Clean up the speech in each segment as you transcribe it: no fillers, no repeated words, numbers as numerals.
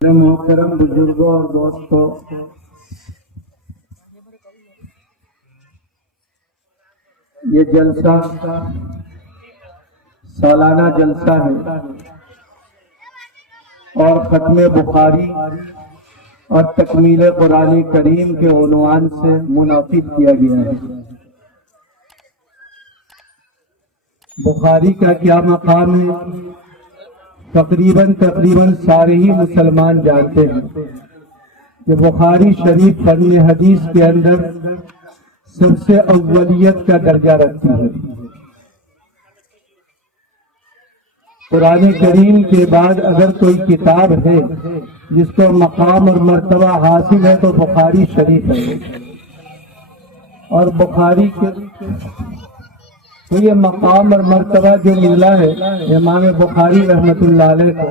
محترم بزرگوں اور دوستوں، یہ جلسہ سالانہ جلسہ ہے اور ختم بخاری اور تکمیل قرآن کریم کے عنوان سے منعقد کیا گیا ہے۔ بخاری کا کیا مقام ہے تقریباً سارے ہی مسلمان جانتے ہیں کہ بخاری شریف فن حدیث کے اندر سب سے اولیت کا درجہ رکھتی ہے۔ قرآن کریم کے بعد اگر کوئی کتاب ہے جس کو مقام اور مرتبہ حاصل ہے تو بخاری شریف ہے، اور بخاری کے تو یہ مقام اور مرتبہ جو ملا ہے امام بخاری رحمت اللہ علیہ کو،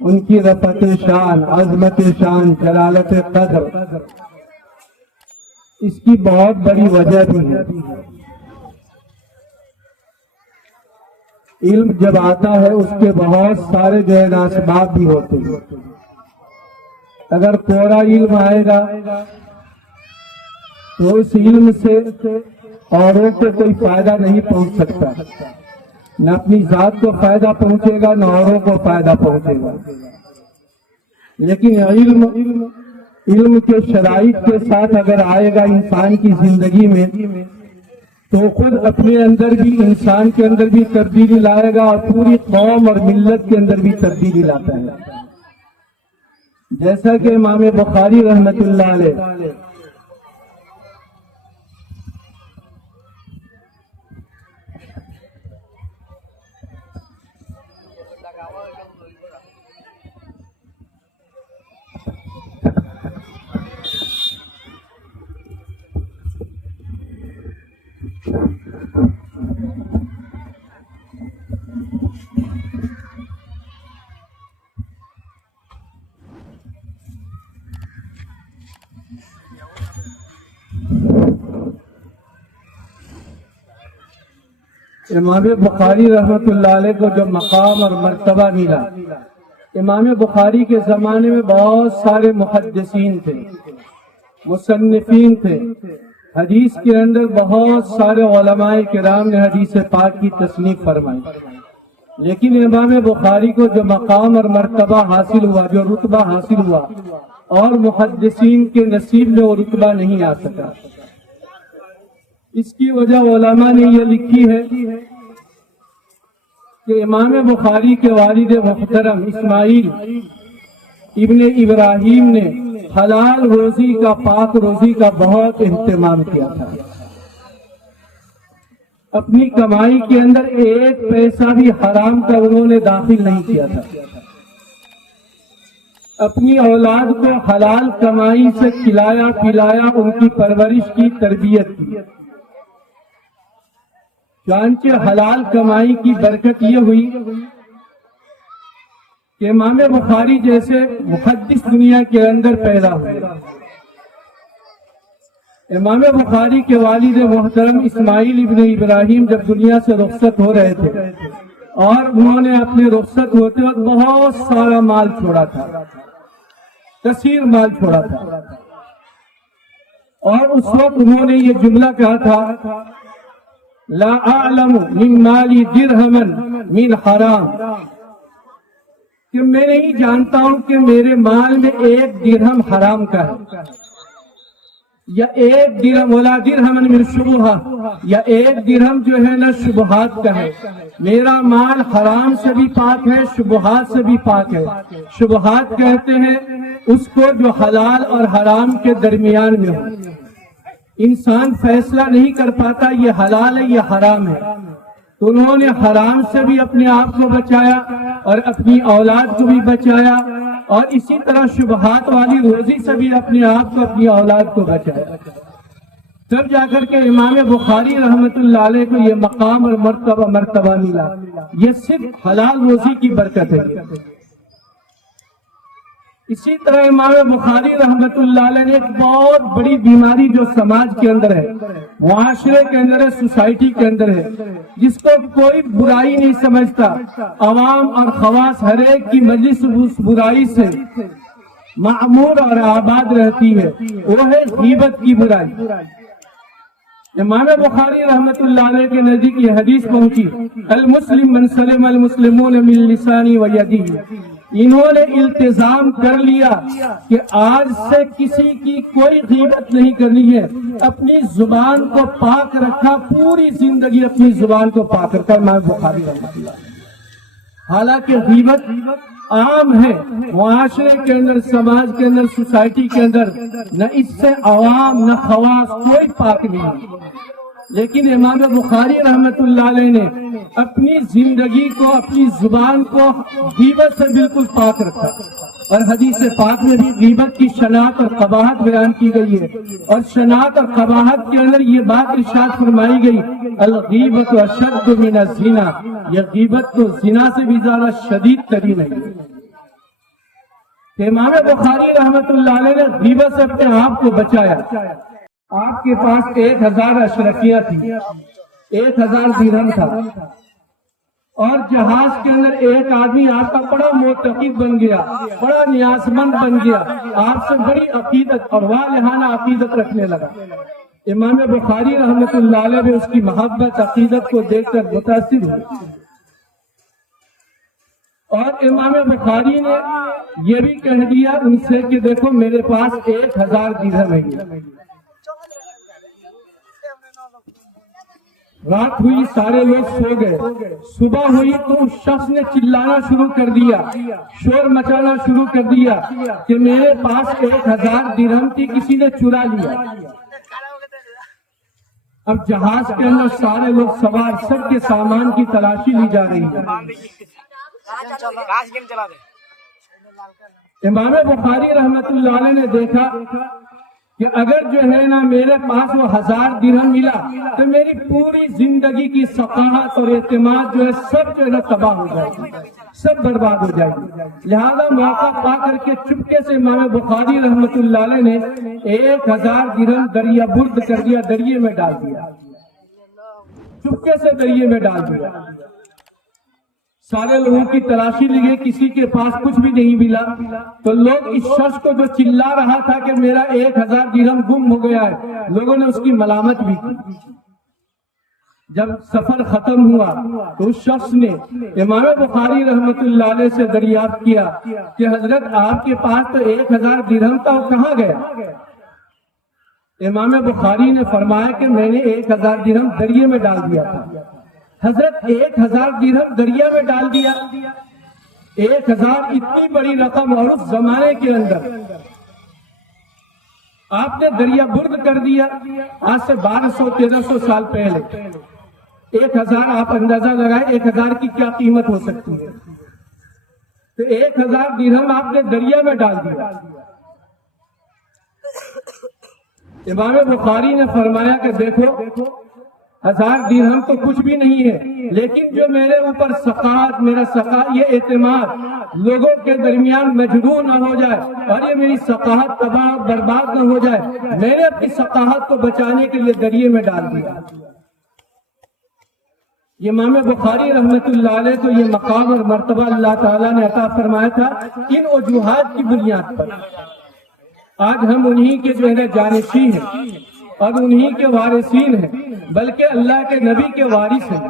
ان کی رفعت شان، عظمت شان، جلالت قدر، اس کی بہت بڑی وجہ بھی ہے۔ علم جب آتا ہے اس کے بہت سارے جو ہے اسباب بھی ہوتے ہیں۔ اگر کوڑا علم آئے گا تو اس علم سے اوروں کو کوئی فائدہ نہیں پہنچ سکتا، نہ اپنی ذات کو فائدہ پہنچے گا نہ اوروں کو فائدہ پہنچے گا۔ لیکن علم کے شرائط کے ساتھ اگر آئے گا انسان کی زندگی میں تو خود اپنے اندر بھی، انسان کے اندر بھی تبدیلی لائے گا اور پوری قوم اور ملت کے اندر بھی تبدیلی لاتا ہے۔ جیسا کہ امام بخاری رحمت اللہ علیہ امام بخاری رحمت اللہ علیہ کو جو مقام اور مرتبہ ملا، امام بخاری کے زمانے میں بہت سارے محدثین تھے، مصنفین تھے، حدیث کے اندر بہت سارے علماء کرام نے حدیث پاک کی تصنیف فرمائی، لیکن امام بخاری کو جو مقام اور مرتبہ حاصل ہوا، جو رتبہ حاصل ہوا، اور محدثین کے نصیب میں وہ رتبہ نہیں آ سکا۔ اس کی وجہ علماء نے یہ لکھی ہے کہ امام بخاری کے والد محترم اسماعیل ابن ابراہیم نے حلال روزی کا، پاک روزی کا بہت اہتمام کیا تھا۔ اپنی کمائی کے اندر ایک پیسہ بھی حرام کا انہوں نے داخل نہیں کیا تھا۔ اپنی اولاد کو حلال کمائی سے کھلایا پلایا، ان کی پرورش کی، تربیت کی۔ چانچہ حلال کمائی کی برکت یہ ہوئی کہ امام بخاری جیسے محدث دنیا کے اندر پیدا ہوئے۔ امام بخاری کے والد محترم اسماعیل ابن ابراہیم جب دنیا سے رخصت ہو رہے تھے اور انہوں نے اپنے رخصت ہوتے وقت بہت سارا مال چھوڑا تھا، کثیر مال چھوڑا تھا، اور اس وقت انہوں نے یہ جملہ کہا تھا، لا اعلم من مالی درہما من حرام، کہ میں نہیں جانتا ہوں کہ میرے مال میں ایک درہم حرام کا ہے، یا ایک درہم، ولا درہما من شبہہ، یا ایک درہم جو ہے نا شبہات کا ہے۔ میرا مال حرام سے بھی پاک ہے، شبہات سے بھی پاک ہے۔ شبہات کہتے ہیں اس کو جو حلال اور حرام کے درمیان میں ہو، انسان فیصلہ نہیں کر پاتا یہ حلال ہے یہ حرام ہے، تو انہوں نے حرام سے بھی اپنے آپ کو بچایا اور اپنی اولاد کو بھی بچایا، اور اسی طرح شبہات والی روزی سے بھی اپنے آپ کو، اپنی اولاد کو بچایا۔ تب جا کر کے امام بخاری رحمت اللہ علیہ کو یہ مقام اور مرتبہ ملا۔ یہ صرف حلال روزی کی برکت ہے۔ اسی طرح امام بخاری رحمت اللہ علیہ نے ایک بہت بڑی بیماری جو سماج کے اندر ہے، معاشرے کے اندر ہے، سوسائٹی کے اندر ہے، جس کو کوئی برائی نہیں سمجھتا، عوام اور خواص ہر ایک کی مجلس اس برائی سے معمور اور آباد رہتی ہے، وہ ہے غیبت کی برائی۔ امام بخاری رحمت اللہ علیہ کے نزدیک یہ حدیث پہنچی، المسلم من سلم المسلمون من لسانی و یدی، انہوں نے التزام کر لیا کہ آج سے کسی کی کوئی غیبت نہیں کرنی ہے، اپنی زبان کو پاک رکھا، پوری زندگی اپنی زبان کو پاک رکھا امام بخاری رحمت اللہ علیہ۔ حالانکہ غیبت عام ہے معاشرے کے اندر، سماج کے اندر، سوسائٹی کے اندر، نہ اس سے عوام نہ خواص کوئی پاک نہیں، لیکن امام بخاری رحمت اللہ علیہ نے اپنی زندگی کو، اپنی زبان کو غیبت سے بالکل پاک رکھا، اور حدیث پاک میں بھی غیبت کی شناعت اور قباحت بیان کی گئی ہے، اور شناعت اور قباحت کے اندر یہ بات ارشاد فرمائی گئی، الغیبت اشد من الزنا، یہ غیبت تو زنا سے بھی زیادہ شدید ترین ہے۔ امام بخاری رحمت اللہ علیہ نے غیبت سے اپنے آپ کو بچایا۔ آپ کے پاس 1000 اشرفیہ تھی، 1000 درہم تھا، اور جہاز کے اندر ایک آدمی آپ کا بڑا معتقد بن گیا، بڑا نیازمند بن گیا، آپ سے بڑی عقیدت اور والہانہ عقیدت رکھنے لگا۔ امام بخاری رحمت اللہ علیہ بھی اس کی محبت عقیدت کو دیکھ کر متاثر ہوئے، اور امام بخاری نے یہ بھی کہہ دیا ان سے کہ دیکھو میرے پاس 1000 درہم ہے۔ رات ہوئی، سارے لوگ سو گئے، صبح ہوئی تو اس شخص نے چلانا شروع کر دیا، شور مچانا شروع کر دیا کہ میرے پاس 1000 درہم تھی، کسی نے چرا لیا۔ اب جہاز کے اندر سارے لوگ سوار، سب کے سامان کی تلاشی لی جا رہی ہے۔ امام بخاری رحمت اللہ علیہ نے دیکھا کہ اگر جو ہے نا میرے پاس وہ 1000 درہم ملا تو میری پوری زندگی کی ثقافت اور اعتماد جو ہے سب جو ہے نا تباہ ہو جائے گی، سب برباد ہو جائے گی۔ لہذا موقع پا کر کے چپکے سے امام بخاری رحمت اللہ علیہ نے 1000 درہم دریا برد کر دیا، دریا میں ڈال دیا، چپکے سے دریا میں ڈال دیا۔ سارے لوگوں کی تلاشی لی گئی، کسی کے پاس کچھ بھی نہیں ملا، تو لوگ اس شخص کو جو چلا رہا تھا کہ میرا 1000 درہم گم ہو گیا ہے، لوگوں نے اس کی ملامت بھی کی۔ جب سفر ختم ہوا تو اس شخص نے امام بخاری رحمت اللہ علیہ سے دریافت کیا کہ حضرت آپ کے پاس تو 1000 درہم تھا، وہ کہاں گیا؟ امام بخاری نے فرمایا کہ میں نے 1000 درہم دریا میں ڈال دیا تھا۔ حضرت 1000 درہم دریا میں ڈال دیا؟ 1000 اتنی بڑی رقم، اور اس زمانے کے اندر آپ نے دریا برد کر دیا، آج سے 1200-1300 سال پہلے 1000 آپ اندازہ لگائیں 1000 کی کیا قیمت ہو سکتی ہے، تو 1000 درہم آپ نے دریا میں ڈال دیا۔ امام بخاری نے فرمایا کہ دیکھو 1000 درہم تو کچھ بھی نہیں ہے، لیکن جو میرے اوپر سخاوت، میرا یہ اعتماد لوگوں کے درمیان مجروح نہ ہو جائے، اور یہ میری سخاوت تباہ برباد نہ ہو جائے، میں نے اپنی سخاوت کو بچانے کے لیے دریا میں ڈال دیا۔ یہ امام بخاری رحمت اللہ علیہ کو یہ مقام اور مرتبہ اللہ تعالیٰ نے عطا فرمایا تھا ان وجوہات کی بنیاد پر۔ آج ہم انہی کے جو ہے جانشین ہیں اور انہی کے وارثین ہیں، بلکہ اللہ کے نبی کے وارث ہیں،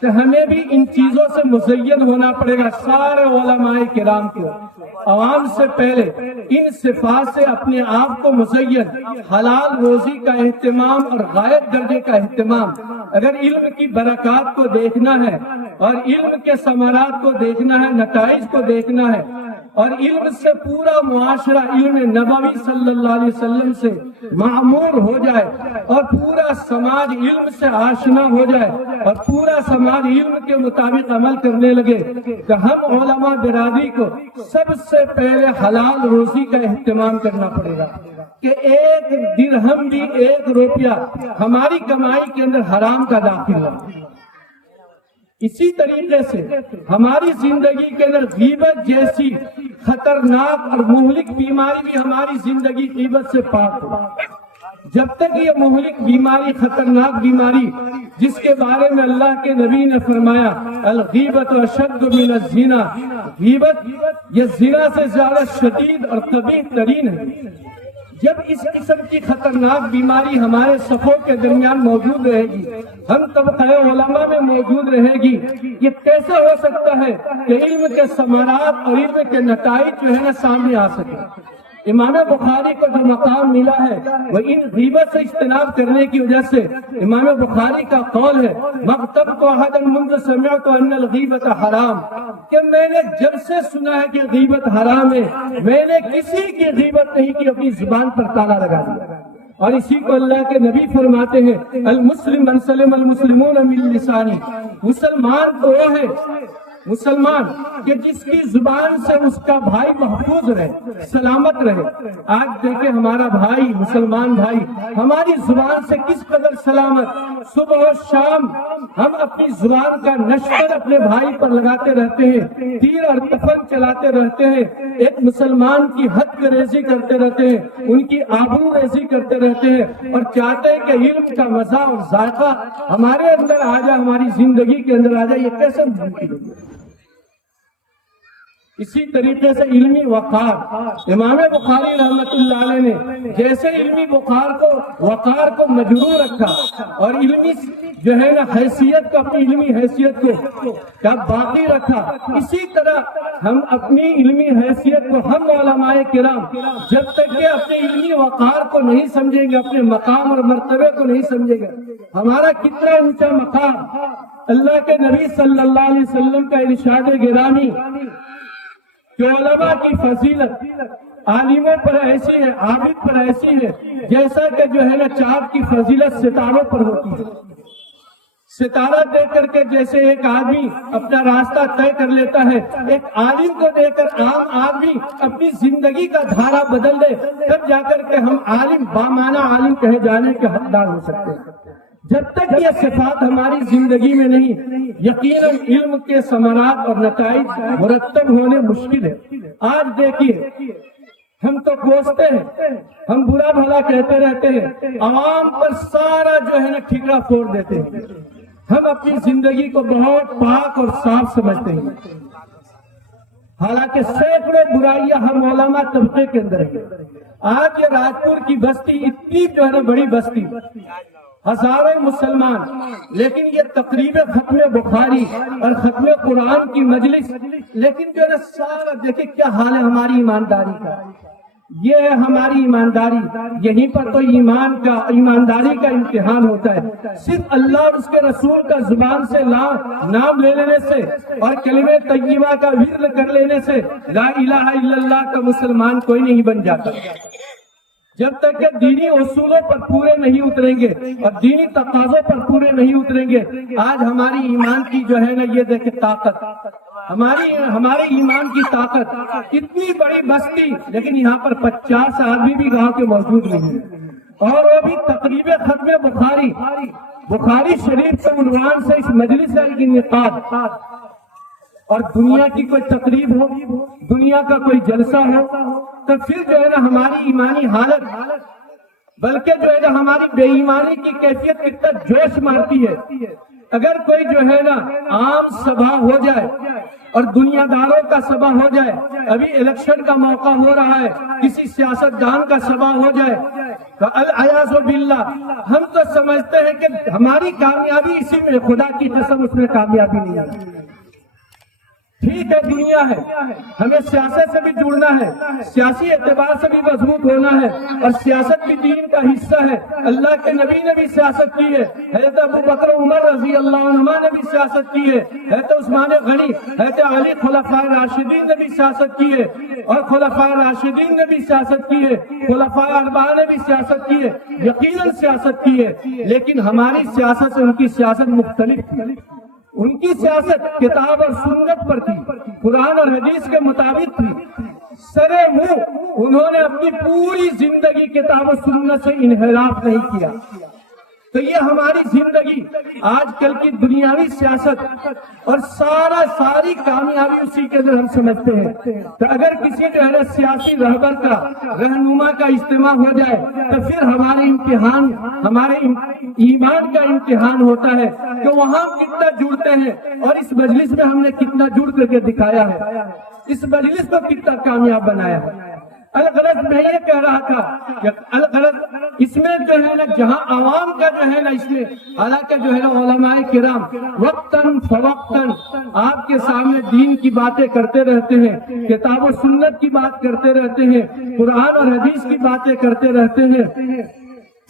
تو ہمیں بھی ان چیزوں سے مزین ہونا پڑے گا۔ سارے علماء کرام کو عوام سے پہلے ان صفات سے اپنے آپ کو مزین، حلال روزی کا اہتمام اور غائب درجے کا اہتمام۔ اگر علم کی برکات کو دیکھنا ہے اور علم کے ثمرات کو دیکھنا ہے، نتائج کو دیکھنا ہے، اور علم سے پورا معاشرہ علم نبوی صلی اللہ علیہ وسلم سے معمور ہو جائے، اور پورا سماج علم سے آشنا ہو جائے، اور پورا سماج علم کے مطابق عمل کرنے لگے، تو ہم علماء برادری کو سب سے پہلے حلال روزی کا اہتمام کرنا پڑے گا کہ 1 درہم بھی 1 روپیہ ہماری کمائی کے اندر حرام کا داخل ہو۔ اسی طریقے سے ہماری زندگی کے اندر غیبت جیسی خطرناک اور مہلک بیماری بھی ہماری زندگی غیبت سے پاک ہو۔ جب تک یہ مہلک بیماری، خطرناک بیماری جس کے بارے میں اللہ کے نبی نے فرمایا الغیبت اشد من الزنا، غیبت یہ زنا سے زیادہ شدید اور قبیح ترین ہے۔ جب اس قسم کی خطرناک بیماری ہمارے صفوں کے درمیان موجود رہے گی، ہم طبقہ علماء میں موجود رہے گی، یہ کیسے ہو سکتا ہے کہ علم کے ثمرات اور علم کے نتائج جو ہے نا سامنے آ سکے؟ امام بخاری کو جو مقام ملا ہے وہ ان غیبت سے اجتناب کرنے کی وجہ سے۔ امام بخاری کا قول ہے مغتبت احدا منذ سمعت ان الغیبت حرام، کہ میں نے جب سے سنا ہے کہ غیبت حرام ہے میں نے کسی کی غیبت نہیں کی، اپنی زبان پر تالا لگا دیا۔ اور اسی کو اللہ کے نبی فرماتے ہیں المسلم من سلم المسلمون من لسانی، مسلمان تو وہ ہے مسلمان کہ جس کی زبان سے اس کا بھائی محفوظ رہے، سلامت رہے۔ آج دیکھیں ہمارا بھائی، مسلمان بھائی ہماری زبان سے کس قدر سلامت، صبح و شام ہم اپنی زبان کا نشتر اپنے بھائی پر لگاتے رہتے ہیں، تیر اور تفنگ چلاتے رہتے ہیں، ایک مسلمان کی حق ریزی کرتے رہتے ہیں، ان کی آبرو ریزی کرتے رہتے ہیں، اور چاہتے ہیں کہ علم کا مزہ اور ذائقہ ہمارے اندر آ جائے، ہماری زندگی کے اندر آ جائے۔ یہ کیسے ممکن ہے؟ اسی طریقے سے علمی وقار، امام بخاری رحمت اللہ علیہ نے جیسے علمی وقار کو مجروح رکھا اور علمی جو ہے نا حیثیت کو، اپنی علمی حیثیت کو کیا باقی رکھا، اسی طرح ہم اپنی علمی حیثیت کو، ہم علماء کرام جب تک کہ اپنے علمی وقار کو نہیں سمجھیں گے، اپنے مقام اور مرتبے کو نہیں سمجھیں گے، ہمارا کتنا اونچا مقام۔ اللہ کے نبی صلی اللہ علیہ وسلم کا ارشاد گرامی کہ علماء کی فضیلت عالموں پر ایسی ہے، عابد پر ایسی ہے جیسا کہ جو ہے نا چاند کی فضیلت ستاروں پر ہوتی ہے۔ ستارہ دیکھ کر کے جیسے ایک آدمی اپنا راستہ طے کر لیتا ہے، ایک عالم کو دیکھ کر عام آدمی اپنی زندگی کا دھارا بدل دے، تب جا کر کے ہم عالم، بامعنی عالم کہے جانے کے حقدار ہو سکتے ہیں۔ جب تک یہ صفات ہماری زندگی میں نہیں، یقیناً علم کے ثمرات اور نتائج مرتب ہونے مشکل ہے۔ آج دیکھیے ہم تو کوستے ہیں، ہم برا بھلا کہتے رہتے ہیں، عوام پر سارا جو ہے نا ٹھکرا پھوڑ دیتے ہیں، ہم اپنی زندگی کو بہت پاک اور صاف سمجھتے ہیں، حالانکہ سینکڑوں برائیاں ہم علماء طبقے کے اندر ہیں۔ آج یہ راجپور کی بستی اتنی جو ہے نا بڑی بستی، ہزاروں مسلمان، لیکن یہ تقریب ختم بخاری اور ختم قرآن کی مجلس، لیکن جو ہے نا سارا دیکھیں کیا حال ہے ہماری ایمانداری کا۔ یہ ہے ہماری ایمانداری، یہیں پر تو ایمانداری کا امتحان ہوتا ہے۔ صرف اللہ اور اس کے رسول کا زبان سے نام لے لینے سے اور کلمہ طیبہ کا ورد کر لینے سے لا الہ الا اللہ کا مسلمان کوئی نہیں بن جاتا۔ جب تک کہ دینی اصولوں پر پورے نہیں اتریں گے اور دینی تقاضوں پر پورے نہیں اتریں گے، آج ہماری ایمان کی جو ہے نا یہ دیکھیں طاقت، ہمارے ایمان کی طاقت، اتنی بڑی بستی لیکن یہاں پر 50 آدمی بھی گاؤں کے موجود نہیں، اور وہ بھی تقریب ختم بخاری شریف کے عنوان سے اس مجلس کا انعقاد، اور دنیا کی کوئی تقریب ہو، دنیا کا کوئی جلسہ ہو، تو پھر جو ہے نا ہماری ایمانی حالت، بلکہ جو ہے نا ہماری بے ایمانی کی کیفیت کتنا جوش مارتی ہے۔ اگر کوئی جو ہے نا عام سبھا ہو جائے اور دنیا داروں کا سبھا ہو جائے، ابھی الیکشن کا موقع ہو رہا ہے، کسی سیاستدان کا سبھا ہو جائے تو العیاذ باللہ ہم تو سمجھتے ہیں کہ ہماری کامیابی اسی میں، خدا کی قسم اس میں کامیابی نہیں ہے۔ ٹھیک ہے دنیا ہے، ہمیں سیاست سے بھی جڑنا ہے، سیاسی اعتبار سے بھی مضبوط ہونا ہے، اور سیاست بھی دین کا حصہ ہے۔ اللہ کے نبی نے بھی سیاست کی ہے، حضرت ابو بکر عمر رضی اللہ عنہما نے بھی سیاست کی ہے، حضرت عثمان غنی، حضرت علی خلفاء راشدین نے بھی سیاست کی ہے، اور خلفاء راشدین نے بھی سیاست کی ہے، خلفاء اربعہ نے بھی سیاست کی ہے، یقیناً سیاست کی ہے، لیکن ہماری سیاست سے ان کی سیاست مختلف تھی۔ ان کی سیاست کتاب اور سنت پر تھی، قرآن اور حدیث کے مطابق تھی۔ سرے منہ انہوں نے اپنی پوری زندگی کتاب و سنت سے انحراف نہیں کیا۔ تو یہ ہماری زندگی آج کل کی دنیاوی سیاست اور ساری کامیابی اسی کے اندر ہم سمجھتے ہیں. تو اگر کسی جو ہے سیاسی رہبر کا رہنما کا اجتماع ہو جائے تو پھر ہمارے ایمان کا امتحان ہوتا ہے کہ وہاں کتنا جڑتے ہیں اور اس مجلس میں ہم نے کتنا جڑ کر کے دکھایا ہے، اس مجلس کو کتنا کامیاب بنایا ہے. الغرض میں یہ کہہ رہا تھا کہ الغرض اس میں جو ہے نا جہاں عوام کا جو ہے نا اس میں حالانکہ جو ہے نا علماء کرام وقتاً فوقتاً آپ کے سامنے دین کی باتیں کرتے رہتے ہیں، کتاب و سنت کی بات کرتے رہتے ہیں، قرآن اور حدیث کی باتیں کرتے رہتے ہیں.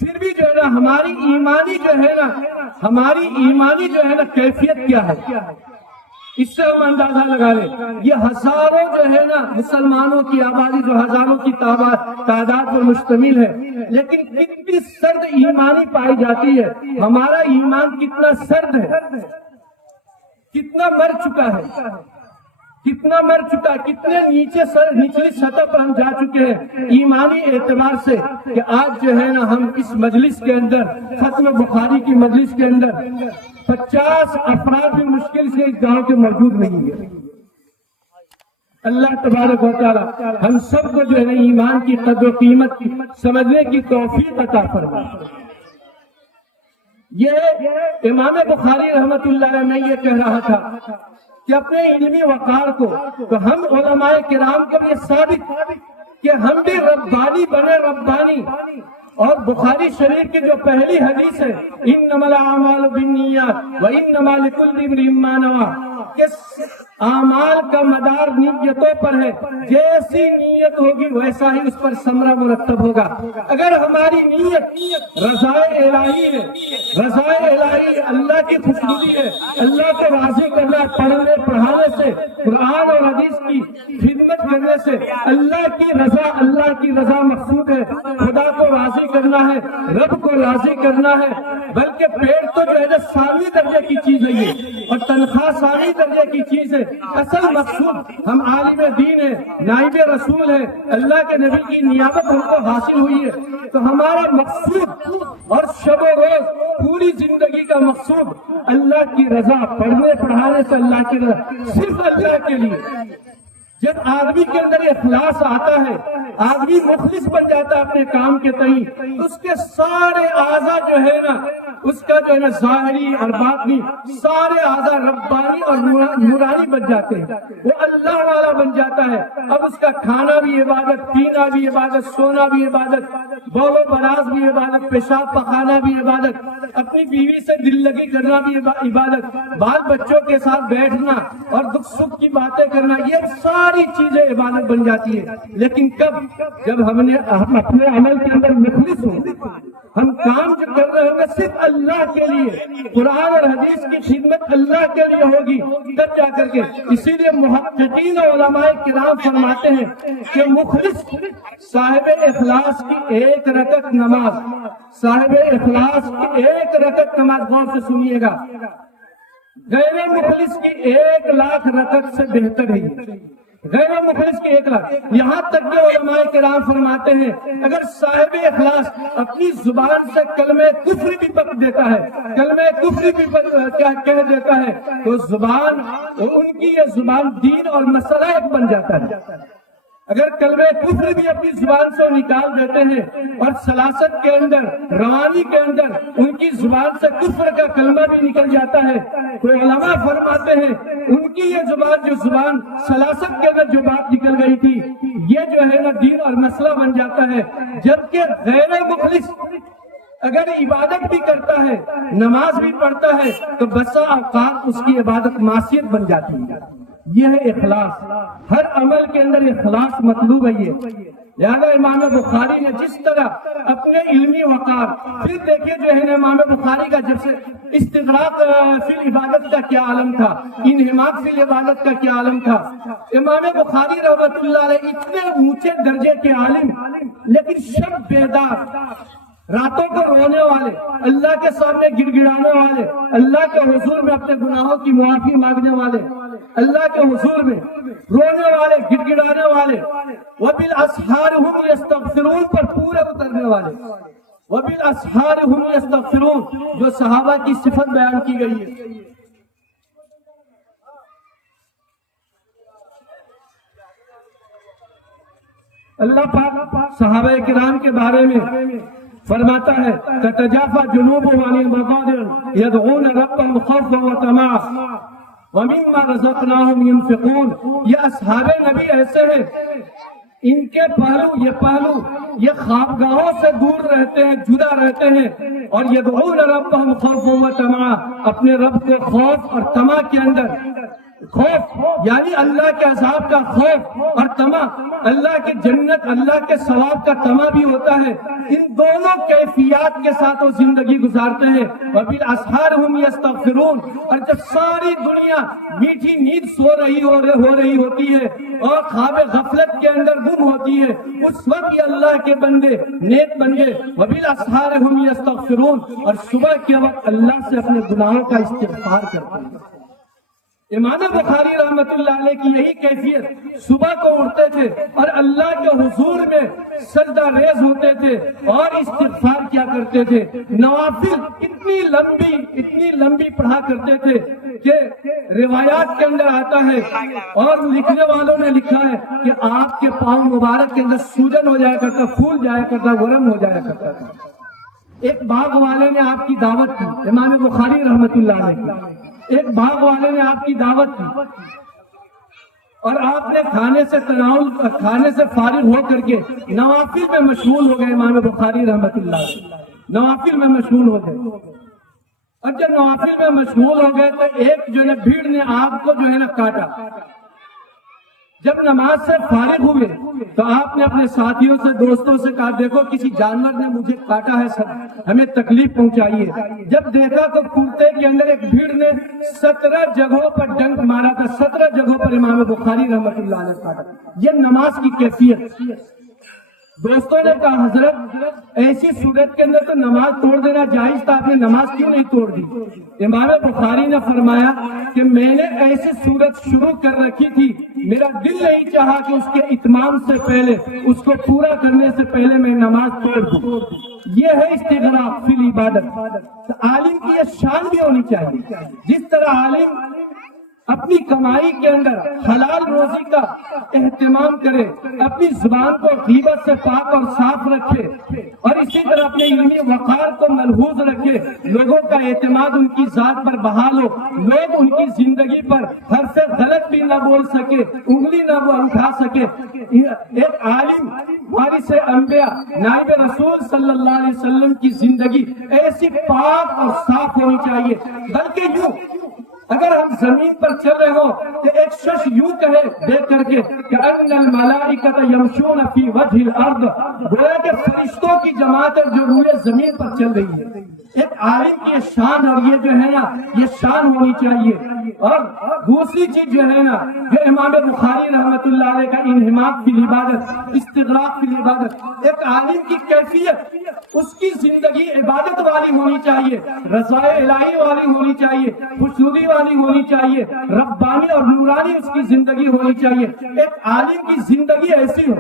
پھر بھی جو ہے نا ہماری ایمانی جو ہے نا کیفیت کیا ہے، اس سے ہم اندازہ لگا لیں. یہ ہزاروں جو ہے نا مسلمانوں کی آبادی جو ہزاروں کی تعداد پر مشتمل ہے، لیکن کتنی سرد ایمانی پائی جاتی ہے. ہمارا ایمان کتنا سرد ہے، کتنا مر چکا ہے، کتنے نچلی سطح پر ہم جا چکے ہیں ایمانی اعتبار سے کہ آج جو ہے نا ہم اس مجلس کے اندر ختم بخاری کی مجلس کے اندر 50 افراد بھی مشکل سے اس گاؤں کے موجود نہیں ہے. اللہ تبارک و تعالی ہم سب کو جو ہے نا ایمان کی قدر و قیمت سمجھنے کی توفیق عطا فرمائے. یہ امام بخاری رحمت اللہ علیہ میں یہ کہہ رہا تھا کہ اپنے علمی وقار کو تو ہم علماء کرام کو یہ ثابت کہ ہم بھی ربانی بنے، ربانی. اور بخاری شریف کی جو پہلی حدیث ہے انما الاعمال بالنیات وانما لکل امرئ ما نوى، کہ اعمال کا مدار نیتوں پر ہے، جیسی نیت ہوگی ویسا ہی اس پر ثمرہ مرتب ہوگا. اگر ہماری نیت رضائے الہی ہے، رضائے الہی اللہ کی خوشنودی ہے، اللہ کو راضی کرنا، پڑھنے پڑھانے سے، قرآن اور حدیث کی خدمت کرنے سے اللہ کی رضا مقصود ہے. خدا کو راضی کرنا ہے، رب کو راضی کرنا ہے. بلکہ پیڑ تو جو ہے نا ثانوی درجے کی چیز ہے یہ، اور تنخواہ ثانوی درجے کی چیز ہے. اصل مقصود ہم عالم دین ہے، نائب رسول ہے، اللہ کے نبی کی نیابت ہم کو حاصل ہوئی ہے. تو ہمارا مقصود اور شب و روز پوری زندگی کا مقصود اللہ کی رضا، پڑھنے پڑھانے سے اللہ کی رضا، صرف اللہ کے لیے. جب آدمی کے اندر اخلاص آتا ہے، آدمی مخلص بن جاتا ہے اپنے کام کے تئیں، تو اس کے سارے اعضاء جو ہے نا، اس کا جو ہے نا ظاہری اور باطنی سارے اعضاء ربانی اور نورانی بن جاتے ہیں. وہ اللہ والا بن جاتا ہے. اب اس کا کھانا بھی عبادت، پینا بھی عبادت، سونا بھی عبادت، بول و براز بھی عبادت، پیشاب پخانا بھی عبادت، اپنی بیوی سے دل لگی کرنا بھی عبادت، بال بچوں کے ساتھ بیٹھنا اور دکھ سکھ کی باتیں کرنا، یہ ساری چیزیں عبادت بن جاتی ہے. لیکن کب؟ جب ہم اپنے عمل کے اندر مخلص ہوں، ہم کام جو کر رہے ہوں گے صرف اللہ کے لیے، قرآن اور حدیث کی خدمت اللہ کے لیے ہوگی، تب جا کر کے. اسی لیے محققین اور علماء کرام فرماتے ہیں کہ مخلص صاحب اخلاص کی ایک رکعت نماز، صاحب اخلاص کی ایک رکعت نماز، غور سے سنیے گا، غیر مخلص کی 1,00,000 رکعت سے بہتر ہے. غیر مخلص کی 1,00,000. یہاں تک کہ علماء کرام فرماتے ہیں اگر صاحب اخلاص اپنی زبان سے کلمہ کفر بھی پڑھ دیتا ہے، کلمہ کفر بھی کہہ دیتا ہے، تو زبان ان کی یہ زبان دین اور مسئلہ ایک بن جاتا ہے. اگر کلمہ کفر بھی اپنی زبان سے نکال دیتے ہیں اور سلاست کے اندر، روانی کے اندر ان کی زبان سے کفر کا کلمہ بھی نکل جاتا ہے، تو علماء فرماتے ہیں ان کی یہ زبان، جو زبان سلاست کے اندر جو بات نکل گئی تھی، یہ جو ہے نا دین اور مسئلہ بن جاتا ہے. جبکہ غیر مخلص اگر عبادت بھی کرتا ہے، نماز بھی پڑھتا ہے، تو بسا اوقات اس کی عبادت معصیت بن جاتی ہے. یہ ہے اخلاص. ہر عمل کے اندر اخلاص مطلوب ہے. یہ لہذا امام بخاری نے جس طرح اپنے علمی وقار، پھر دیکھیے جو ہے نا امام بخاری کا جب سے استغراق فی العبادت کا کیا عالم تھا، انہماک فی العبادت کا کیا عالم تھا. امام بخاری رحمت اللہ علیہ اتنے اونچے درجے کے عالم، لیکن شب بیدار، راتوں کو رونے والے، اللہ کے سامنے گڑ گڑانے والے، اللہ کے حضور میں اپنے گناہوں کی معافی مانگنے والے، اللہ کے حضور میں رونے والے، گڑ گڑانے والے، وَبِالْأَسْحَارِ هُمْ يَسْتَغْفِرُونَ پر پورے اترنے والے. وبالاسحار هم یستغفرون، جو صحابہ کی صفت بیان کی گئی ہے۔ اللہ پاک صحابہ کرام کے بارے میں فرماتا ہے تتجافى جنوبهم عن المضاجع يدعون ربهم خوفا وطمعا ومما رزقناهم ينفقون۔ یہ اصحاب نبی ایسے ہیں، ان کے پہلو یہ خوابگاہوں سے دور رہتے ہیں، جدا رہتے ہیں، اور يدعون ربهم خوفا وطمعا، اپنے رب کو خوف اور طمع کے اندر، خوف یعنی اللہ کے عذاب کا خوف، اور طمع اللہ کی جنت، اللہ کے ثواب کا طمع بھی ہوتا ہے۔ ان دونوں کیفیات کے ساتھ وہ زندگی گزارتے ہیں۔ وبالاسحار هم یستغفرون، اور جب ساری دنیا میٹھی نیند سو رہی ہوتی ہے اور خواب غفلت کے اندر گم ہوتی ہے، اس وقت یہ اللہ کے بندے، نیک بندے وبالاسحار هم یستغفرون، اور صبح کے وقت اللہ سے اپنے گناہوں کا استغفار کرتے ہیں۔ امام بخاری رحمت اللہ علیہ کی یہی کیفیت، صبح کو اٹھتے تھے اور اللہ کے حضور میں سجدہ ریز ہوتے تھے اور استغفار کیا کرتے تھے۔ نوافل اتنی لمبی پڑھا کرتے تھے کہ روایات کے اندر آتا ہے اور لکھنے والوں نے لکھا ہے کہ آپ کے پاؤں مبارک کے اندر سوجن ہو جایا کرتا، پھول جایا کرتا، ورم ہو جایا کرتا تھا۔ ایک باغ والے نے آپ کی دعوت کی، امام بخاری رحمت اللہ علیہ، ایک باغ والے نے آپ کی دعوت کی اور آپ نے کھانے سے فارغ ہو کر کے نوافل میں مشغول ہو گئے۔ امام بخاری رحمت اللہ علیہ نوافل میں مشغول ہو گئے، اور جب نوافل میں مشغول ہو گئے تو ایک جو ہے بھیڑ نے آپ کو جو ہے نا کاٹا۔ جب نماز سے فارغ ہوئے تو آپ نے اپنے ساتھیوں سے، دوستوں سے کہا دیکھو کسی جانور نے مجھے کاٹا ہے، ہمیں تکلیف پہنچائی ہے۔ جب دیکھا تو کرتے کے اندر ایک بھیڑ نے 17 جگہوں پر ڈنک مارا تھا، 17 جگہوں پر امام بخاری رحمت اللہ علیہ کاٹا۔ یہ نماز کی کیفیت۔ دوستوں نے کہا حضرت ایسی صورت کے اندر تو نماز توڑ دینا جائز تھا، آپ نے نماز کیوں نہیں توڑ دی؟ امام بخاری نے فرمایا کہ میں نے ایسی صورت شروع کر رکھی تھی، میرا دل نہیں چاہا کہ اس کے اتمام سے پہلے، اس کو پورا کرنے سے پہلے میں نماز توڑ دوں۔ یہ ہے استغراق فی العبادت۔ عالم کی یہ شان بھی ہونی چاہیے، جس طرح عالم اپنی کمائی کے اندر حلال روزی کا اہتمام کرے، اپنی زبان کو غیبت سے پاک اور صاف رکھے، اور اسی طرح اپنے علمی وقار کو ملحوظ رکھے، لوگوں کا اعتماد ان کی ذات پر بحال ہو، لوگ ان کی زندگی پر حرف غلط بھی نہ بول سکے، انگلی نہ وہ اٹھا سکے۔ ایک عالم وارث انبیاء نائب رسول صلی اللہ علیہ وسلم کی زندگی ایسی پاک اور صاف ہونی چاہیے، بلکہ یوں اگر ہم زمین پر چل رہے ہوں تو ایک شخص یوں کہے دیکھ کر کے کہ ان الملائکۃ یمشون فی وجہ الارض، گویا کہ فرشتوں کی جماعت جو روئے زمین پر چل رہی ہے۔ ایک عالم کی شان، اور یہ جو ہے نا یہ شان ہونی چاہیے۔ اور دوسری چیز جو ہے نا جو امام بخاری رحمت اللہ علیہ کا انہماک فی العبادت، استغراق فی العبادت۔ ایک عالم کی کیفیت، اس کی زندگی عبادت والی ہونی چاہیے، رضا الہی والی ہونی چاہیے، خوشنودی والی ہونی چاہیے، ربانی اور نورانی اس کی زندگی ہونی چاہیے۔ ایک عالم کی زندگی ایسی ہو،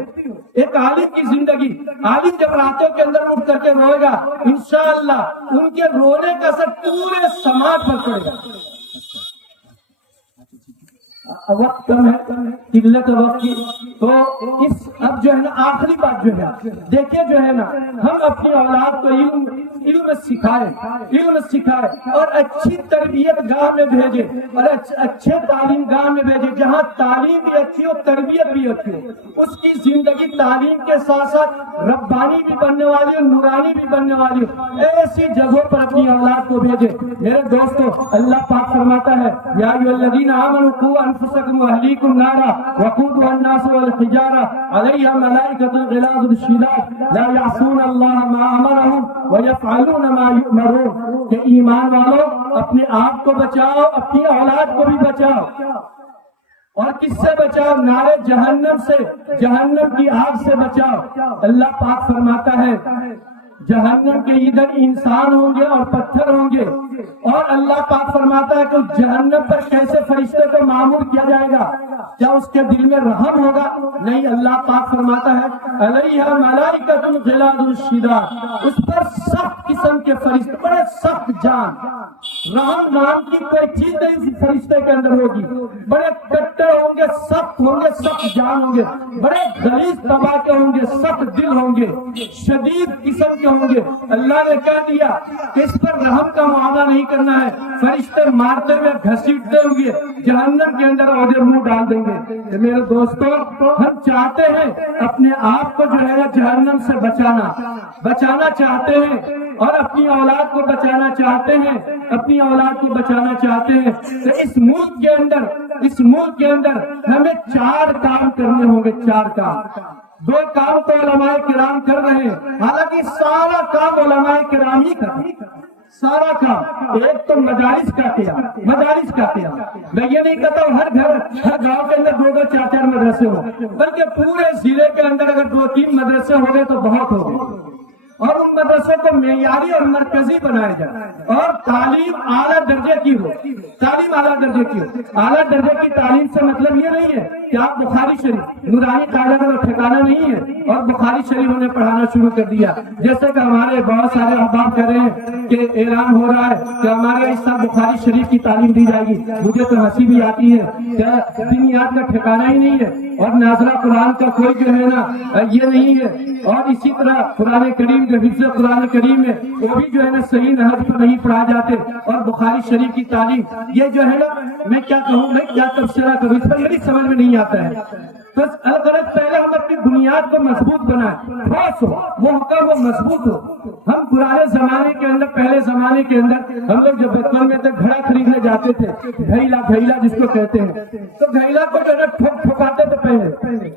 ایک عالم کی زندگی، عالم جب راتوں کے اندر اٹھ کر کے روئے گا انشاءاللہ ان کے رونے کا اثر پورے سماج پر پڑے گا۔ وقت کم ہے، قلت وقت کی، تو اس اب جو ہے نا آخری بات جو ہے دیکھیں جو ہے نا ہم اپنی اولاد کو علم سکھائے اور اچھی تربیت گاہ میں بھیجے، اور اچھے تعلیم گاہ میں بھیجے جہاں تعلیم بھی اچھی ہو، تربیت بھی اچھی ہو، اس کی زندگی تعلیم کے ساتھ ساتھ ربانی بھی بننے والی ہو، نورانی بھی بننے والی ہو، ایسی جگہوں پر اپنی اولاد کو بھیجے۔ میرے دوستو، اللہ پاک فرماتا ہے یا ایھا الذین آمنوا قوا انفسکم واہلیکم نارا وقودها الناس والحجارہ علیہا ملائکۃ غلاظ شداد لا یعصون اللہ ما امرهم ویفعلون ما یؤمرون، کہ ایمان والو اپنے آپ کو بچاؤ، اپنی اولاد کو بھی بچاؤ، اور کس سے بچاؤ؟ نارے جہنم سے، جہنم کی آگ سے بچاؤ۔ اللہ پاک فرماتا ہے جہنم کے ادھر انسان ہوں گے اور پتھر ہوں گے، اور اللہ پاک فرماتا ہے کہ اس جہنم پر کیسے فرشتے کو معمور کیا جائے گا؟ کیا اس کے دل میں رحم ہوگا؟ نہیں، اللہ پاک فرماتا ہے علیہا ملائکۃ غلاظ شداد، اس پر سخت قسم کے فرشتے، بڑے سخت جان، رحم نام کی کوئی چیز نہیں اس فرشتے کے اندر ہوگی، بڑے کٹر ہوں گے، سخت ہوں گے، سخت جان ہوں گے، بڑے غلیظ طبع کے ہوں گے، سخت دل ہوں گے، شدید قسم کے ہوں گے۔ اللہ نے کہہ دیا کہ اس پر رحم کا معاملہ نہیں کرنا ہے، فرشتے مارتے ہوئے گھسیٹتے ہوئے جہنم کے اندر اور منہ ڈال دیں گے۔ میرے دوستوں، ہم چاہتے ہیں اپنے آپ کو جو ہے جہنم سے بچانا چاہتے ہیں، اور اپنی اولاد کو بچانا چاہتے ہیں، اپنی اولاد کو بچانا چاہتے ہیں، تو اس ملک کے اندر ہمیں 4 کام کرنے ہوں گے، 4 کام۔ 2 کام تو علماء کرام کر رہے ہیں، حالانکہ سارا کام علماء کرام ہی کر رہے ہیں، سارا کام۔ ایک تو مدارس کا قیام۔ میں یہ نہیں کہتا ہوں ہر گاؤں کے اندر 2 4 مدرسے ہوں، بلکہ پورے ضلع کے اندر اگر 2 3 مدرسے ہو گئے تو بہت ہو گئے، اور ان مدرسوں کو معیاری اور مرکزی بنایا جائے، اور تعلیم اعلیٰ درجے کی ہو، اعلیٰ درجے کی تعلیم سے مطلب یہ نہیں ہے کہ آپ بخاری شریف نورانی قاعدہ کا ٹھکانا نہیں ہے اور بخاری شریف انہیں پڑھانا شروع کر دیا، جیسے کہ ہمارے بہت سارے احباب کہہ رہے ہیں کہ اعلان ہو رہا ہے کہ ہمارے یہاں اس سال بخاری شریف کی تعلیم دی جائے گی۔ مجھے تو ہنسی بھی آتی ہے کہ دنیات کا ٹھکانا ہی نہیں ہے، اور ناظرہ قرآن کا کوئی جو ہے نا یہ نہیں ہے، اور اسی طرح قرآن کریم جو حفظ قرآن کریم ہے وہ بھی جو ہے نا صحیح نہج پر نہیں پڑھا جاتے، اور بخاری شریف کی تعلیم یہ جو ہے نا میں کیا کہوں، میں کیا تبصرہ کروں، اس پر میری سمجھ میں نہیں آتا ہے۔ تو الگ پہلے ہم اپنی بنیاد کو مضبوط بنائیں، ٹھوس ہو، محکم و مضبوط ہو۔ ہم پرانے زمانے کے اندر، پہلے زمانے کے اندر ہم لوگ جب بچپن میں تھے گھڑا خریدنے جاتے تھے، گھیلا جس کو کہتے ہیں، تو گھیلا کو جو ہے نا ٹھکاتے تھے پہلے،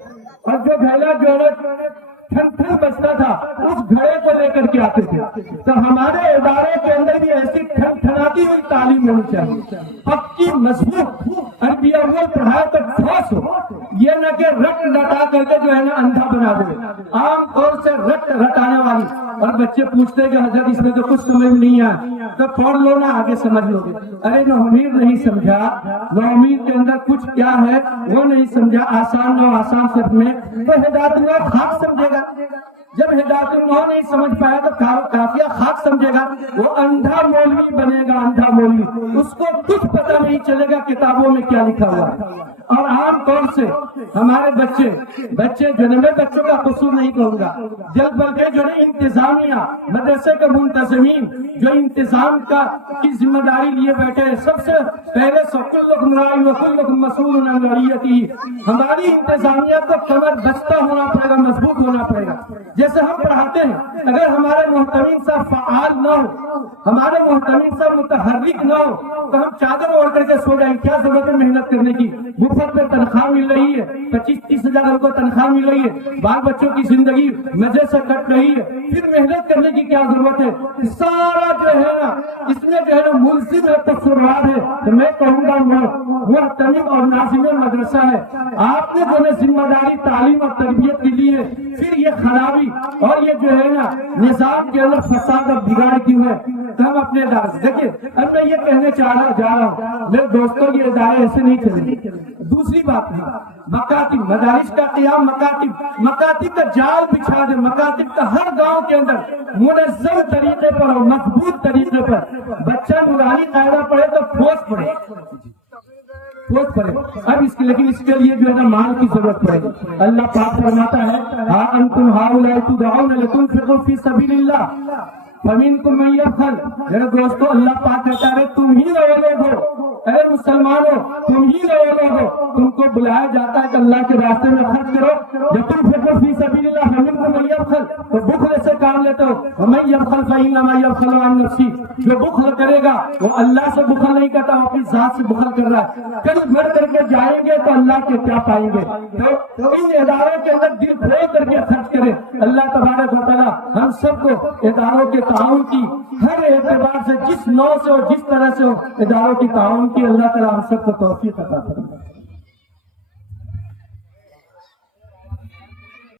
اور جو گھیلا جو ہے ٹھن بچتا تھا اس گھڑے کو لے کر کے آتے تھے۔ تو ہمارے ادارے کے اندر بھی ایسی ٹھنٹھناتی ہوئی تعلیم ہونی چاہیے، پکی مضبوط، عربی اول پڑھائے تو ٹھوس ہو، یہ نہ کہ رٹ رٹا کر کے جو ہے نا اندھا بنا دے، عام طور سے رٹانے والی۔ اور بچے پوچھتے کہ حضرت اس میں تو کچھ سمجھ نہیں آیا، تو پڑھ لو نا، آگے سمجھ لو گے۔ ارے نومید نہیں سمجھا، نومید کے اندر کچھ کیا ہے وہ نہیں سمجھا، آسان صرف میں تو ہدایت اللہ خاک سمجھے گا۔ جب ہدایت اللہ نہیں سمجھ پایا تو کافیہ خاک سمجھے گا، وہ اندھا مولوی بنے گا، اندھا مولوی، اس کو کچھ پتہ نہیں چلے گا کتابوں میں کیا لکھا ہوا ہے۔ اور عام طور سے ہمارے بچے جو ہے، میں بچوں کا قصور نہیں کہوں گا، جلد بلکہ جو ہے انتظامیہ، مدرسے کے منتظمین جو انتظام کی ذمہ داری لیے بیٹھے ہیں، سب سے پہلے کلکم راع وکلکم مسئول عن رعیتہ، ہماری انتظامیہ کو کمر بستہ ہونا پڑے گا، مضبوط ہونا پڑے گا۔ جیسے ہم پڑھاتے ہیں، اگر ہمارے محتمین صاحب فعال نہ ہو، ہمارے محتمین صاحب متحرک نہ ہو، تو ہم چادر اوڑھ کر کے سو جائیں، کیا ضرورت ہے محنت کرنے کی؟ مفت میں تنخواہ مل رہی ہے، 25-30 ہزار ہم کو تنخواہ مل رہی ہے، بال بچوں کی زندگی مزے سے کٹ رہی ہے، پھر محنت کرنے کی کیا ضرورت ہے؟ سارا جو ہے نا اس میں جو ہے نا ملزم ہے، قصوروار ہے۔ تو میں کہوں گا محتمم اور ناظم مدرسہ ہے، آپ نے جو ہے ذمہ داری تعلیم اور تربیت کی لی ہے، پھر یہ خرابی اور یہ جو ہے نا نظام کے اندر فساد اور بگاڑ کیوں ہے؟ تو ہم اپنے ادارے دیکھیں، اب میں یہ کہنے جا رہا ہوں میرے دوستوں، یہ ادارے ایسے نہیں چلیں گے۔ دوسری بات ہے مکاتب، مدارس کا قیام، مکاتب کا جال بچھا دے، مکاتب کا ہر گاؤں کے اندر منظم طریقے پر اور مضبوط طریقے پر بچہ نورانی قاعدہ پڑھے تو ٹھوس پڑھے۔ اب لیکن اس کے لیے جو ہے نا مال کی ضرورت پڑے گی۔ اللہ پاک فرماتا ہے ہاں انتم ہؤلاء تدعون لتنفقوا فی سبیل اللہ فمنکم من یبخل۔ میرے دوستو، اللہ پاک کہتا ہے تم ہی لوگ ہو، اے مسلمانوں تم ہی لوگ ہو، تم کو بلایا جاتا ہے کہ اللہ کے راستے میں خرچ کرو۔ جب تم فقر فی سبیل اللہ فمنکم من یبخل، تو بخل سے کام لیتے ہو، ومن یبخل فانما یبخل عن نفسہ، جو بخل کرے گا وہ اللہ سے بخل نہیں کرتا، وہ اپنی ذات سے بخل کر رہا ہے۔ کل مر کر کے جائیں گے تو اللہ کے کیا پائیں گے؟ تو ان اداروں کے اندر دل کھول کر کے خرچ کریں۔ اللہ تبارک و تعالیٰ ہم سب کو اداروں کے تعاون کی ہر اعتبار سے، جس نوع سے ہو، جس طرح سے ہو، اداروں کی تعاون کی اللہ تعالیٰ ہم سب کو توفیق عطا فرمائے۔